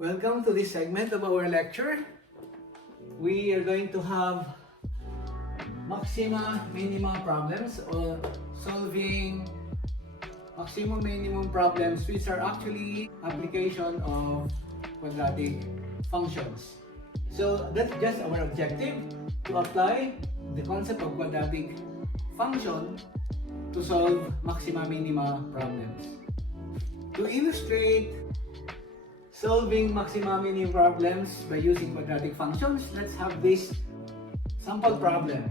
Welcome to this segment of our lecture. We are going to have Maxima Minima problems or solving maximum minimum problems, which are actually application of quadratic functions. So that's just our objective, to apply the concept of quadratic function to solve maxima minima problems. To illustrate solving maxima minima problems by using quadratic functions, let's have this sample problem.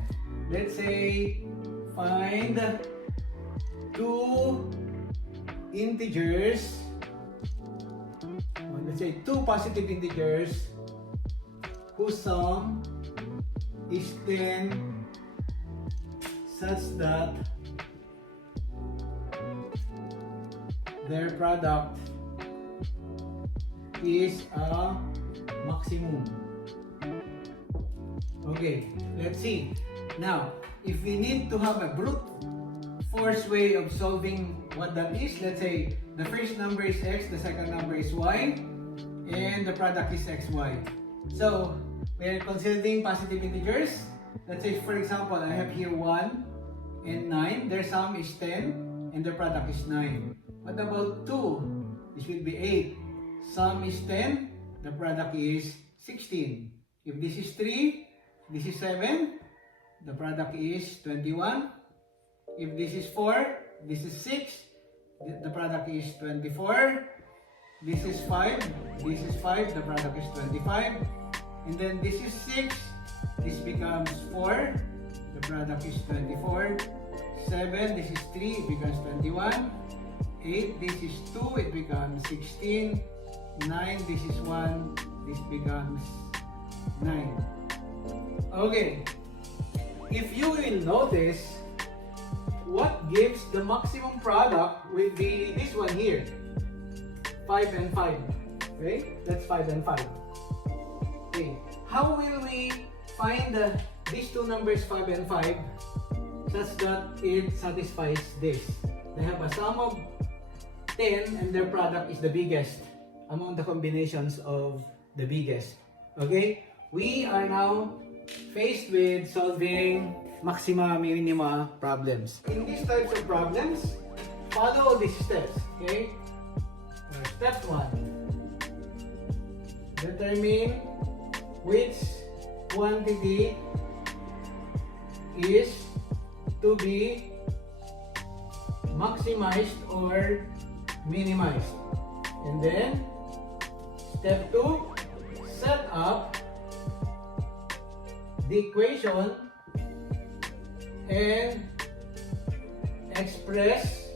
Let's say find two integers, or let's say two positive integers whose sum is 10 such that their product is a maximum. Okay, let's see. Now, if we need to have a brute force way of solving what that is, let's say the first number is x, the second number is y, and the product is xy. So, we are considering positive integers. Let's say, for example, I have here 1 and 9. Their sum is 10 and their product is 9. What about 2? This will be 8. Sum is 10, the product is 16. If this is 3, this is 7, the product is 21. If this is 4, this is 6, the product is 24. This is 5, this is 5, the product is 25. And then this is 6, this becomes 4, the product is 24. 7, this is 3, it becomes 21. 8, this is 2, it becomes 16. 9, this is 1, this becomes 9. Okay, if you will notice, what gives the maximum product will be this one here, 5 and 5. Okay, that's 5 and 5. Okay, how will we find these two numbers 5 and 5 such that it satisfies this? They have a sum of 10 and their product is the biggest among the combinations of the biggest. Okay, we are now faced with solving maxima minima problems. In these types of problems, follow these steps. Okay, step 1, determine which quantity is to be maximized or minimized. And then step 2, set up the equation and express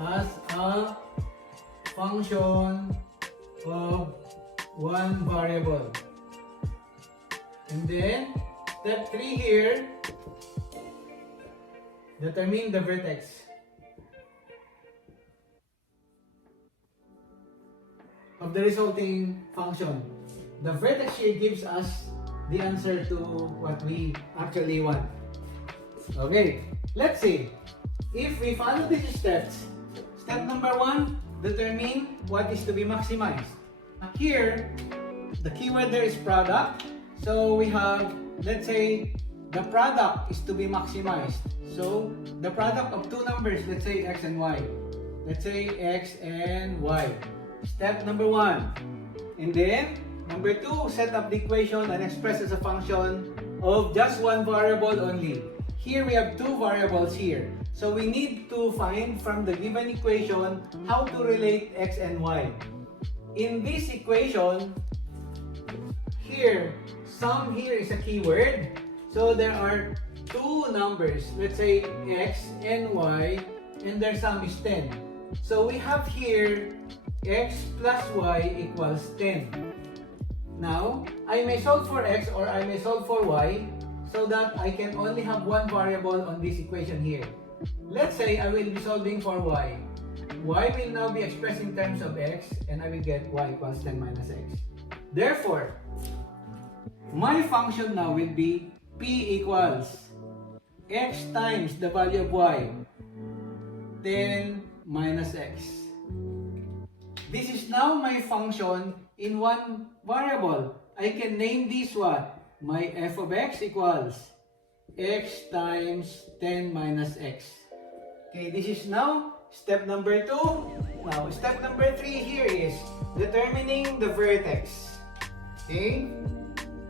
as a function of one variable. And then step 3 here, determine the vertex of the resulting function. The vertex here gives us the answer to what we actually want. Okay, let's see. If we follow these steps, step number 1, determine what is to be maximized. Here, the keyword there is product. So we have, let's say, the product is to be maximized. So the product of two numbers, let's say x and y. Let's say x and y. Step number 1. And then, number 2, set up the equation and express as a function of just one variable only. Here we have two variables here. So we need to find from the given equation how to relate x and y. In this equation, here, sum here is a keyword. So there are two numbers, let's say x and y, and their sum is 10. So we have here x plus y equals 10. Now, I may solve for x or I may solve for y so that I can only have one variable on this equation here. Let's say I will be solving for y. Y will now be expressed in terms of x and I will get y equals 10 minus x. Therefore, my function now will be p equals x times the value of y, 10 minus x. This is now my function in one variable. I can name this what? My f of x equals x times 10 minus x. Okay, this is now step number 2. Now, step number 3 here is determining the vertex. Okay,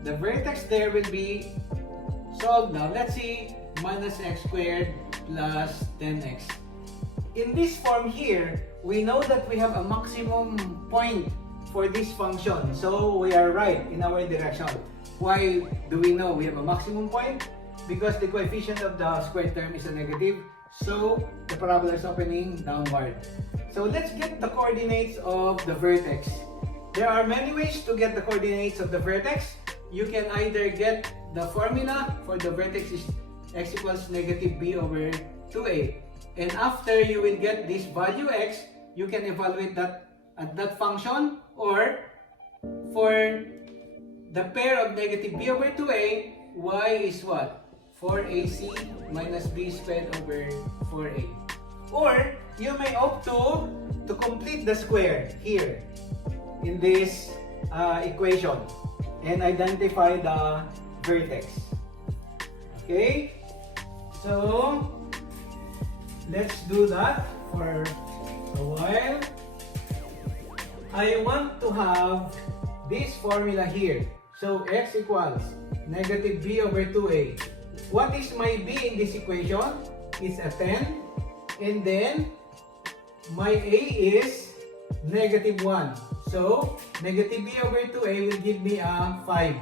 the vertex there will be solved now. Let's see, minus x squared plus 10x. In this form here, we know that we have a maximum point for this function. So we are right in our direction. Why do we know we have a maximum point? Because the coefficient of the squared term is a negative. So the parabola is opening downward. So let's get the coordinates of the vertex. There are many ways to get the coordinates of the vertex. You can either get the formula for the vertex is x equals negative b over 2a. And after you will get this value x, you can evaluate that at that function, or for the pair of negative b over 2a, y is what? 4ac minus b squared over 4a. Or you may opt to complete the square here in this equation and identify the vertex. Okay? So let's do that for a while. I want to have this formula here. So x equals negative b over 2a. What is my b in this equation? It's a 10. And then my a is negative 1. So negative b over 2a will give me a 5.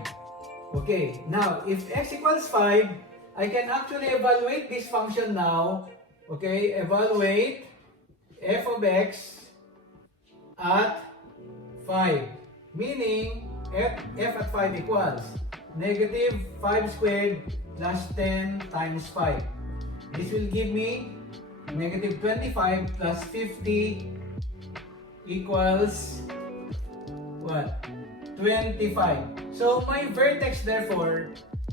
Okay, now if x equals 5, I can actually evaluate this function now. Okay, evaluate f of x at 5. Meaning, f at 5 equals negative 5 squared plus 10 times 5. This will give me negative 25 plus 50 equals what? 25. So my vertex therefore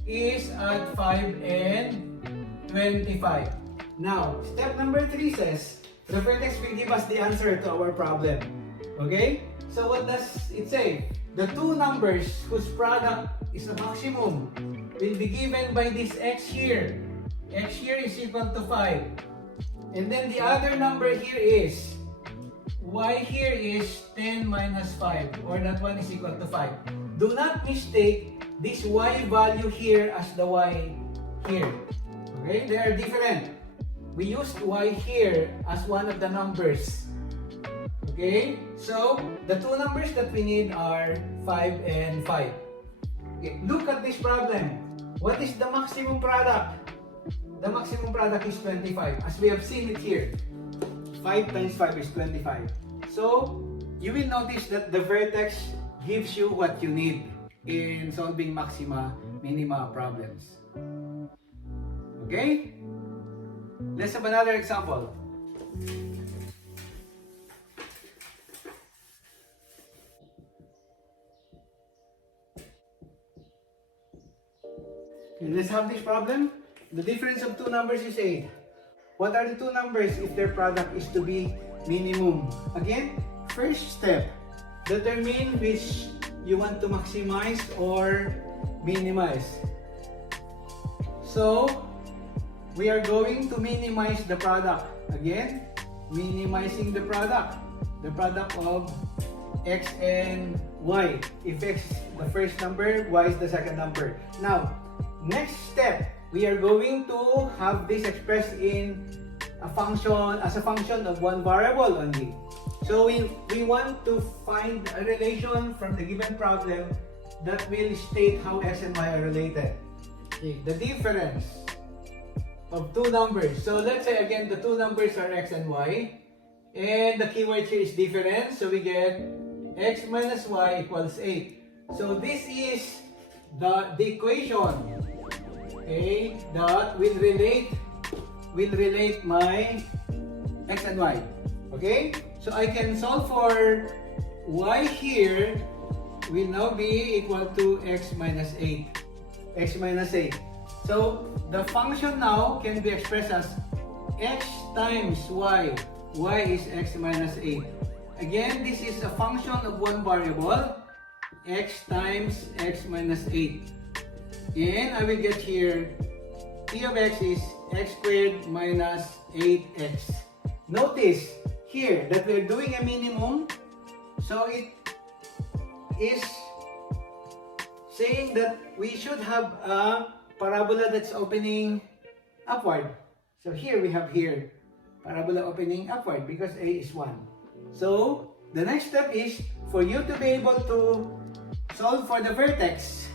is at 5 and 25. Now, step number 3 says the vertex will give us the answer to our problem. Okay? So what does it say? The two numbers whose product is a maximum will be given by this x here. X here is equal to 5. And then the other number here is y here is 10 minus 5, or that one is equal to 5. Do not mistake this y value here as the y here. Okay? They are different. We used y here as one of the numbers. Okay? So, the two numbers that we need are 5 and 5. Okay, look at this problem. What is the maximum product? The maximum product is 25, as we have seen it here. 5 times 5 is 25. So, you will notice that the vertex gives you what you need in solving maxima, minima problems. Okay? Let's have another example. Okay, let's have this problem. The difference of two numbers is 8. What are the two numbers if their product is to be minimum? Again, first step, determine which you want to maximize or minimize. So, we are going to minimize the product. Again, minimizing the product of x and y. If x is the first number, y is the second number. Now, next step, we are going to have this expressed in a function, as a function of one variable only. So we want to find a relation from the given problem that will state how x and y are related. Okay, the difference of two numbers. So let's say again the two numbers are x and y, and the keyword here is difference. So we get x minus y equals 8. So this is the equation, okay, that will relate my x and y. Okay, so I can solve for y here will now be equal to x minus 8. X minus 8. So the function now can be expressed as x times y. Y is x minus 8. again, this is a function of one variable, x times x minus 8. And I will get here, p of x is x squared minus 8x. Notice here that we're doing a minimum, so it is saying that we should have a parabola that's opening upward. So here we have here parabola opening upward because a is 1. So the next step is for you to be able to solve for the vertex,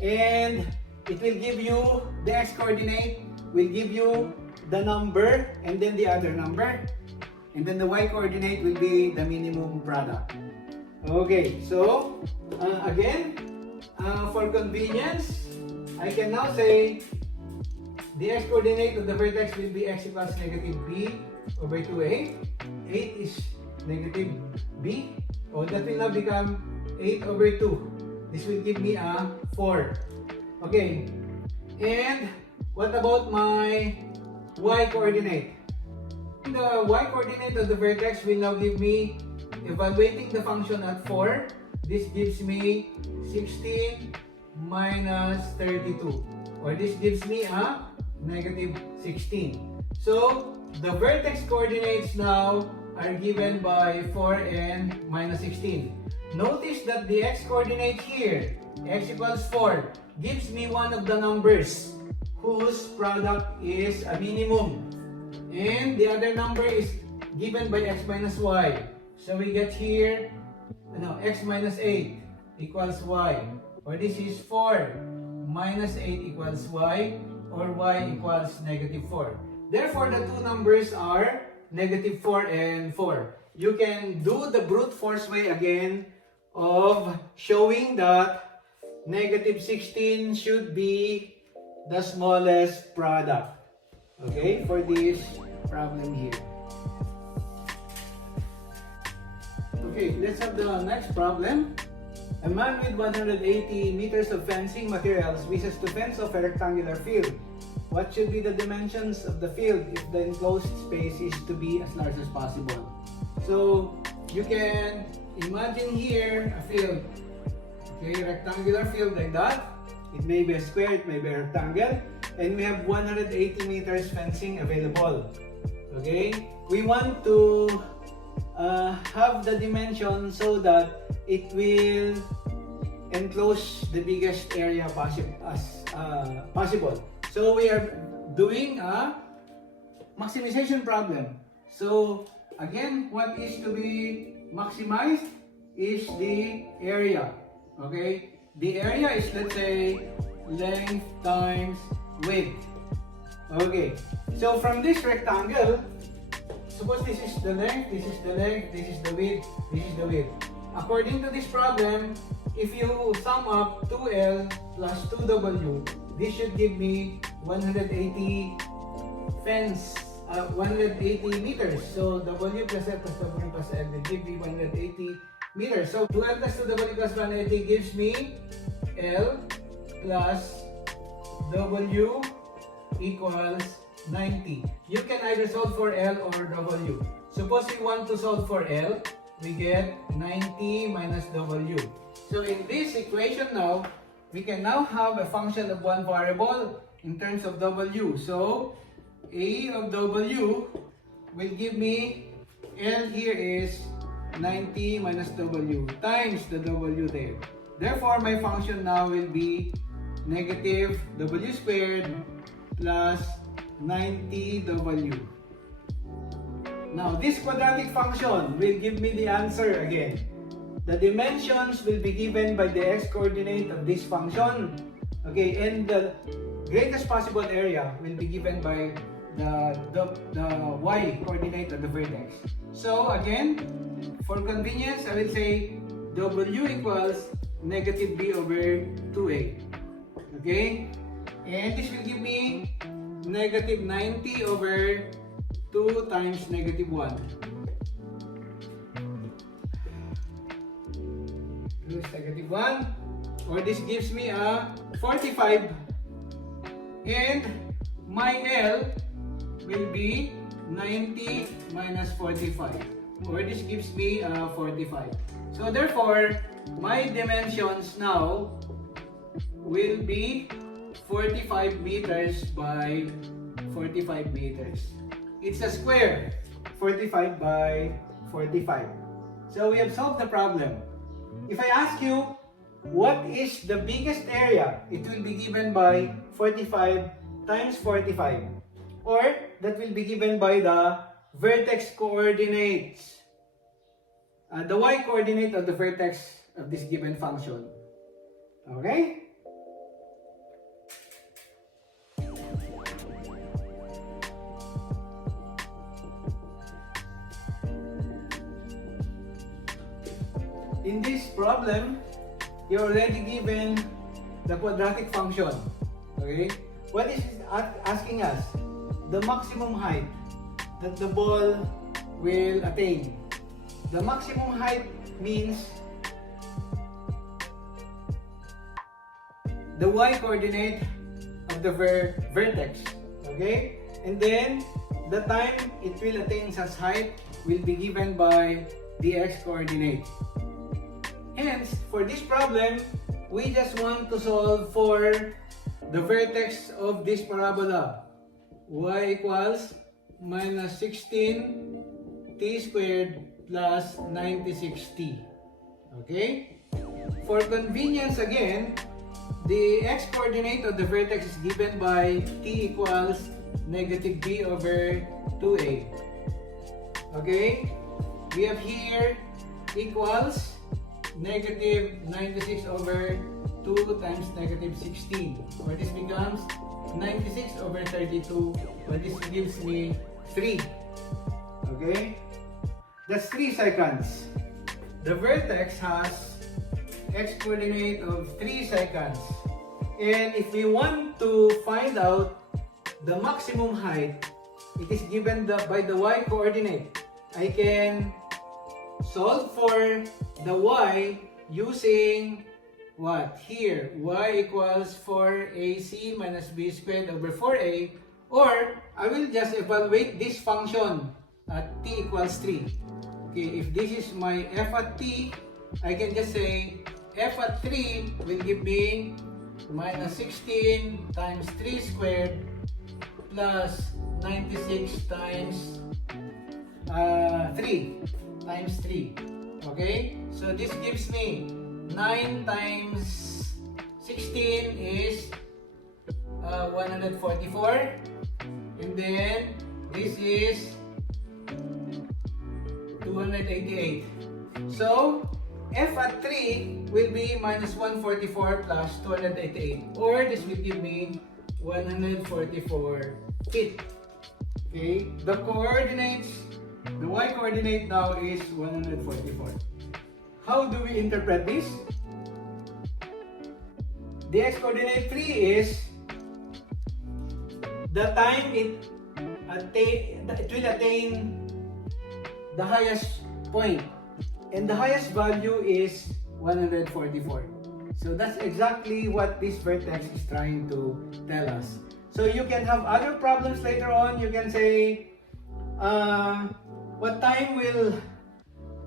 and it will give you the x coordinate, will give you the number and then the other number, and then the y coordinate will be the minimum product. Okay, so again, for convenience, I can now say the x coordinate of the vertex will be x equals negative b over 2a. 8 is negative b. Oh, that will now become 8 over 2. This will give me a 4. Okay, and what about my y coordinate? The y coordinate of the vertex will now give me, evaluating the function at 4, this gives me 16 minus 32, or this gives me a negative 16. So the vertex coordinates now are given by 4 and minus 16. Notice that the x coordinate here, x equals 4, gives me one of the numbers whose product is a minimum. And the other number is given by x minus y. So we get here, x minus 8 equals y. Or this is 4 minus 8 equals y, or y equals negative 4. Therefore, the two numbers are negative 4 and 4. You can do the brute force way again of showing that negative 16 should be the smallest product. Okay, for this problem here. Okay, let's have the next problem. A man with 180 meters of fencing materials wishes to fence off a rectangular field. What should be the dimensions of the field if the enclosed space is to be as large as possible? So you can imagine here a field, okay, rectangular field like that. It may be a square, it may be a rectangle, and we have 180 meters fencing available. Okay, we want to have the dimension so that it will enclose the biggest area possible. So we are doing a maximization problem. So again, what is to be maximized is the area. Okay, the area is, let's say, length times width. Okay, so from this rectangle, suppose this is the length, this is the length, this is the width, this is the width. According to this problem, if you sum up 2L plus 2W, this should give me 180 meters. So W plus L plus W plus L will give me 180 meters. So 2L plus 2W plus 180 gives me L plus W equals 90. You can either solve for L or W. Suppose we want to solve for L, we get 90 minus W. So in this equation now, we can now have a function of one variable in terms of W. So A of W will give me, L here is 90 minus W times the W there. Therefore, my function now will be negative W squared plus 90W. Now, this quadratic function will give me the answer again. The dimensions will be given by the x-coordinate of this function. Okay, and the greatest possible area will be given by the y-coordinate of the vertex. So again, for convenience, I will say W equals negative b over 2a. Okay, and this will give me negative 90 over 2 times negative 1. This is negative 1, or this gives me a 45, and my L will be 90 minus 45. or this gives me 45. So therefore, my dimensions now will be 45 meters by 45 meters. It's a square, 45 by 45. So we have solved the problem. If I ask you, what is the biggest area? It will be given by 45 times 45. Or that will be given by the vertex coordinates. The y-coordinate of the vertex of this given function. Okay? In this problem, you're already given the quadratic function. Okay? What is it asking us? The maximum height that the ball will attain. The maximum height means the y-coordinate of the vertex. Okay? And then, the time it will attain such height will be given by the x-coordinate. Hence, for this problem, we just want to solve for the vertex of this parabola. Y equals minus 16 t squared plus 96t. Okay? For convenience again, the x-coordinate of the vertex is given by t equals negative b over 2a. Okay? We have here equals negative 96 over 2 times negative 16. Or this becomes 96 over 32. But this gives me 3. Okay? That's 3 seconds. The vertex has x-coordinate of 3 seconds. And if we want to find out the maximum height, it is given by the y-coordinate. I can solve for the y using what? Here, y equals 4ac minus b squared over 4a, or I will just evaluate this function at t equals 3. Okay, if this is my f at t, I can just say f at 3 will give me minus 16 times 3 squared plus 96 times 3 times 3. Okay, so this gives me 9 times 16 is 144, and then this is 288. So f at 3 will be minus 144 plus 288, or this will give me 144 feet. Okay, the coordinates, the y-coordinate now is 144. How do we interpret this? The x-coordinate 3 is the time it will attain the highest point, and the highest value is 144. So that's exactly what this vertex is trying to tell us. So you can have other problems later on. You can say, what time will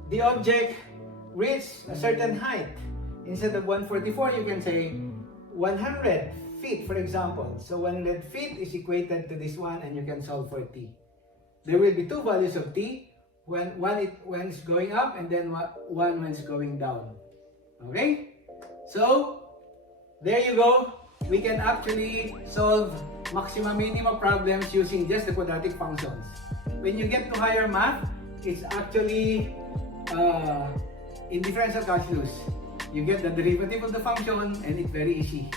the object reach a certain height? Instead of 144, you can say 100 feet, for example. So 100 feet is equated to this one, and you can solve for t. There will be two values of t, when it's going up, and then one when it's going down. Okay? So, there you go. We can actually solve maxima minima problems using just the quadratic functions. When you get to higher math, it's actually in differential calculus. You get the derivative of the function, and it's very easy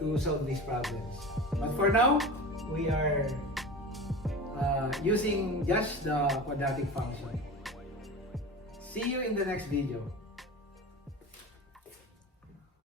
to solve these problems. But for now, we are using just the quadratic function. See you in the next video.